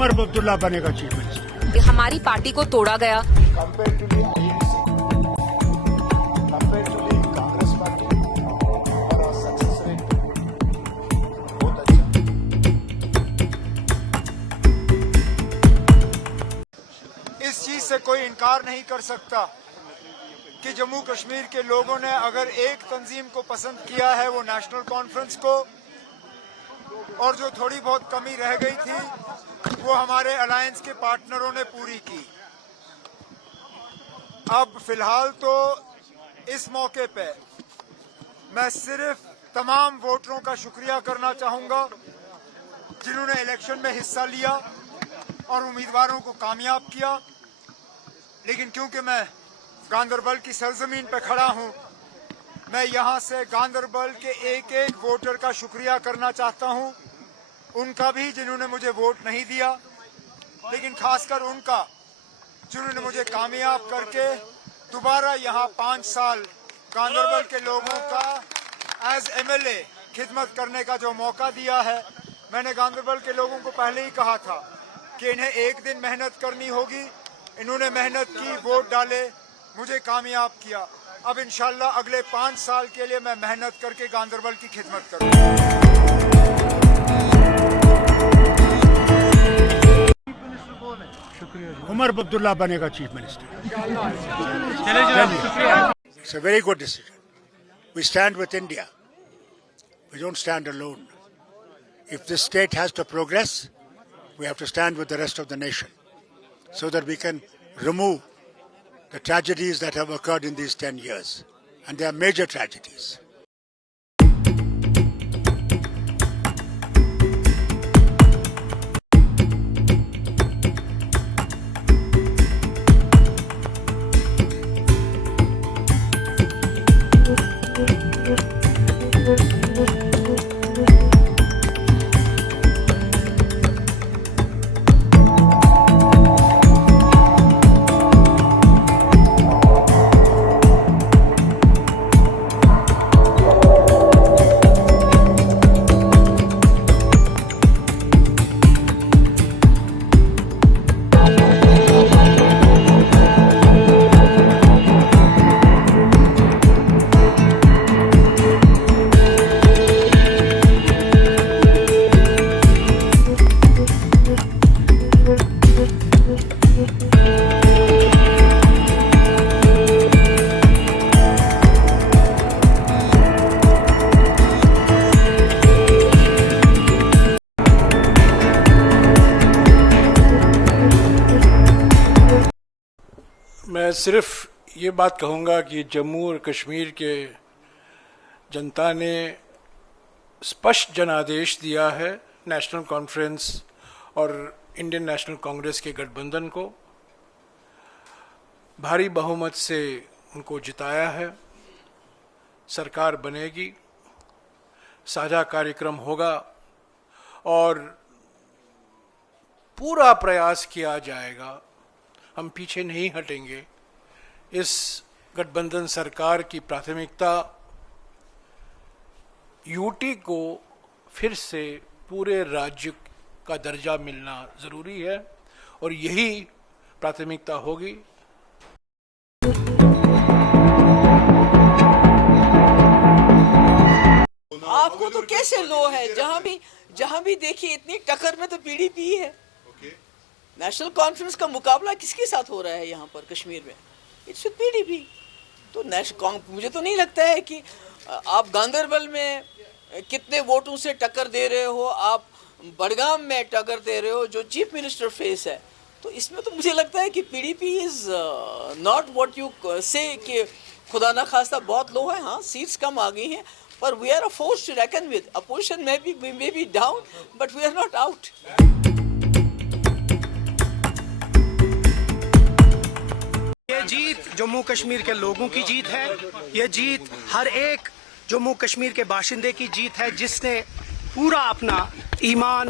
उमर अब्दुल्ला बनेगा chief minister. हमारी party को तोड़ा गया। Comparatively कांग्रेस पार्टी और सक्सेस रेट बहुत अच्छा। इस चीज से कोई इनकार नहीं कर सकता कि जम्मू कश्मीर के लोगों ने अगर एक तंजीम को पसंद किया है वो नेशनल कॉन्फ्रेंस को, और जो थोड़ी बहुत कमी रह गई थी वो हमारे अलायंस के पार्टनरों ने पूरी की। अब फिलहाल तो इस मौके पे मैं सिर्फ तमाम वोटरों का शुक्रिया करना चाहूंगा जिन्होंने इलेक्शन में हिस्सा लिया और उम्मीदवारों को कामयाब किया। लेकिन क्योंकि मैं गांदरबल की सरजमीन पे खड़ा हूं, मैं यहां से गांदरबल के एक एक वोटर का शुक्रिया करना चाहता हूं, उनका भी जिन्होंने मुझे वोट नहीं दिया, लेकिन खासकर उनका जिन्होंने मुझे कामयाब करके दोबारा यहां 5 साल गांदरबल के लोगों का एज एमएलए खिदमत करने का जो मौका दिया है। मैंने गांदरबल के लोगों को पहले ही कहा था कि इन्हें एक दिन मेहनत करनी होगी। इन्होंने मेहनत की, वोट डाले, मुझे कामयाब किया। अब इंशाल्लाह अगले 5 साल के लिए मैं मेहनत करके गांदरबल की खिदमत करूंगा। उमर अब्दुल्ला बनेगा chief minister. It's a very good decision. We stand with India. We don't stand alone. If this state has to progress, we have to stand with the rest of the nation so that we can remove the tragedies that have occurred in these 10 years. And they are major tragedies. मैं सिर्फ ये बात कहूँगा कि जम्मू और कश्मीर के जनता ने स्पष्ट जनादेश दिया है नेशनल कॉन्फ्रेंस और इंडियन नेशनल कांग्रेस के गठबंधन को। भारी बहुमत से उनको जिताया है। सरकार बनेगी, साझा कार्यक्रम होगा और पूरा प्रयास किया जाएगा, हम पीछे नहीं हटेंगे। इस गठबंधन सरकार की प्राथमिकता यूटी को फिर से पूरे राज्य का दर्जा मिलना जरूरी है और यही प्राथमिकता होगी। आपको तो कैसे लो है, जहां भी देखिए इतनी टक्कर में तो पीडीपी है। नेशनल कॉन्फ्रेंस का मुकाबला किसके साथ हो रहा है यहाँ पर कश्मीर में? It's with PDP. तो मुझे तो नहीं लगता है कि आप गांदरबल में कितने वोटों से टक्कर दे रहे हो, आप बडगाम में टक्कर दे रहे हो जो चीफ मिनिस्टर फेस है। तो इसमें तो मुझे लगता है कि PDP is not what you से कि खुदा ना खास्ता बहुत लो है। हाँ, सीट्स कम आ गई हैं, पर we are a force to reckon with. Opposition may be down, but we are not out. ये जीत जम्मू कश्मीर के लोगों की जीत है। ये जीत हर एक जम्मू कश्मीर के बाशिंदे की जीत है जिसने पूरा अपना ईमान,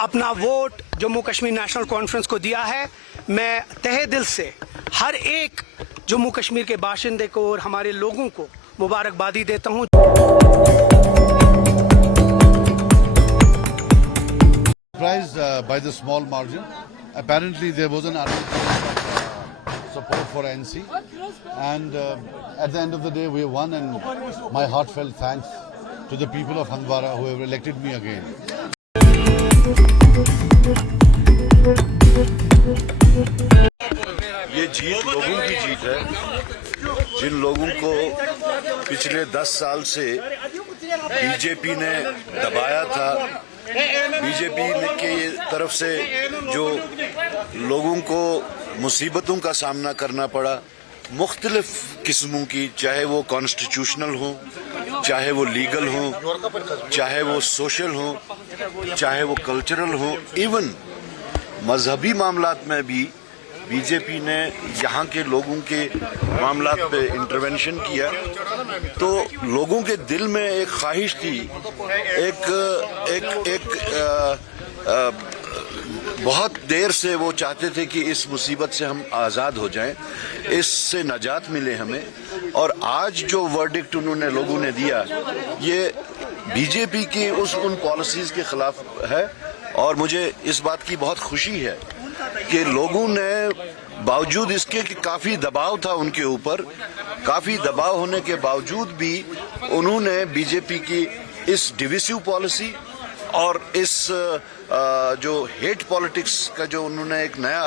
अपना vote Jammu Kashmir national conference को दिया है। मैं तहे दिल से हर एक जम्मू कश्मीर के बाशिंदे को और हमारे लोगों को मुबारकबादी देता हूँ। Surprise by the small margin. Apparently there was an support for NC, and at the end of the day we won, and my heartfelt thanks to the people of Handwara who have elected me again. ये जीत लोगों की जीत है, जिन लोगों को पिछले 10 साल से BJP ने दबाया था। बीजेपी की तरफ से जो लोगों को मुसीबतों का सामना करना पड़ा, मुख्तलिफ किस्मों की, चाहे वो कॉन्स्टिट्यूशनल हो, चाहे वो लीगल हो, चाहे वो सोशल हो, चाहे वो कल्चरल हो, इवन मजहबी मामलात में भी बीजेपी ने यहाँ के लोगों के मामलात पे इंटरवेंशन किया। तो लोगों के दिल में एक ख्वाहिश थी, बहुत देर से वो चाहते थे कि इस मुसीबत से हम आज़ाद हो जाएं, इससे नजात मिले हमें। और आज जो वर्डिक्ट उन्होंने लोगों ने दिया, ये बीजेपी की उन पॉलिसीज के खिलाफ है। और मुझे इस बात की बहुत खुशी है कि लोगों ने, बावजूद इसके कि काफ़ी दबाव था उनके ऊपर, काफ़ी दबाव होने के बावजूद भी उन्होंने बीजेपी की इस डिविसिव पॉलिसी और इस जो हेट पॉलिटिक्स का जो उन्होंने एक नया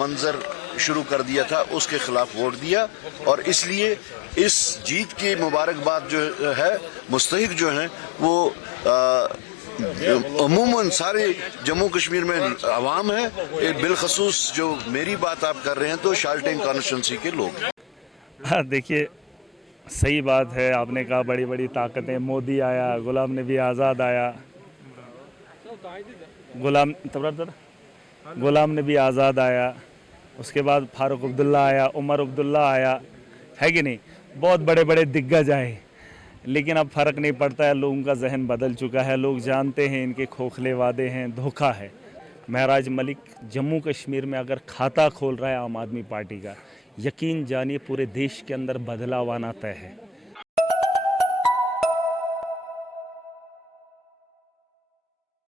मंजर शुरू कर दिया था, उसके खिलाफ वोट दिया। और इसलिए इस जीत की मुबारकबाद जो है, मुस्तहिक जो है वो अमूमन सारे जम्मू कश्मीर में अवाम है, बिलखसूस जो मेरी बात आप कर रहे हैं तो शाल्टेन कॉन्स्टिट्यूंसी के लोग। हाँ, देखिए सही बात है, आपने कहा बड़ी बड़ी ताकतें, मोदी आया, गुलाम नबी आज़ाद आया, गुलाम नबी आज़ाद आया, उसके बाद फारूक अब्दुल्ला आया, उमर अब्दुल्ला आया, है कि नहीं, बहुत बड़े बड़े दिग्गज आए। लेकिन अब फ़र्क नहीं पड़ता है, लोगों का जहन बदल चुका है, लोग जानते हैं इनके खोखले वादे हैं, धोखा है। महराज मलिक जम्मू कश्मीर में अगर खाता खोल रहा है आम आदमी पार्टी का, यकीन जानिए पूरे देश के अंदर बदलाव आना तय है।